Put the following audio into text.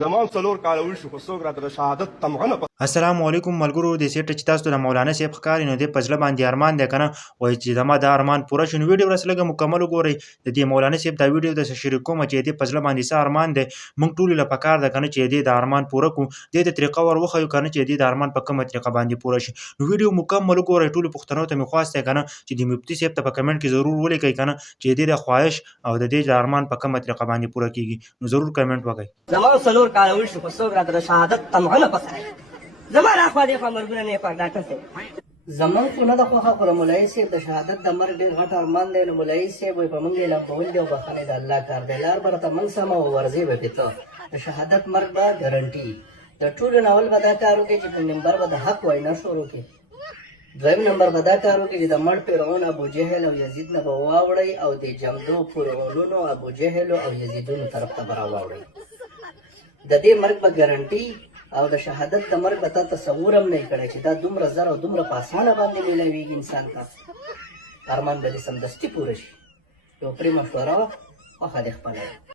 زمان څلور کاله وشو خو څوک راته د شهادت تمغه نه السلام علیکم ملګرو د سیټ چې تاسو د مولانا صاحب ښکاري نو د پزله باندې ارمان دی کنه وای چې زما د ارمان پوره شنو ویډیو رس لګه مکمل وګورئ د دې مولانا صاحب دا ویډیو د شریک کوم چې د پزله باندې سره ارمان دی مونږ ټول له پکار د کنه چې د ارمان پوره کو د طریقه ور وخیو کنه چې د ارمان په کومه طریقه باندې پوره شي نو ویډیو مکمل وګورئ ټول پښتنو ته می خواسته کنه چې د مفتی صاحب ته په کمنټ کې ضرور ولیکئ کنه چې د خواهش او د دې ارمان په کومه طریقه باندې پوره کیږي نو ضرور کمنټ وکړئ زمان څلور کاله وشو خو څوک راته د شهادت تمغه نه پکار زما راخوا دې خوا مرګونه نه پر ډاکټر صاحب زمون خو نه د خوښه خو مولوي صاحب د شهادت د مرګ ډېر غټ ارمان دی نو مولوي صاحب وایي په موږ یې لمبول دی او بخښنې د الله کار دی لار به راته موږ سمه وورځې به پې ته د شهادت مرګ به ګرنټي د ټولو ناول به دا کار وکړي چې په منبر به د حق وینا شروع کړي دویم نمبر به دا کار وکړي چې د مړ فرعون ابو جهل او یزید نه به واوړئ او د جمدو فرعونونو ابو جهل او یزیدونو طرف ته به راواوړئ د دې مرګ به ګرنټي او د شهادت د مرګ به تا تصور هم نه کړی چې دا دومره زر او دومره په اسانه باندې میلاویږي انسان ته ارمان به دې سمدستي پوره شي یو پرې مشوره وه خوښه دې خپله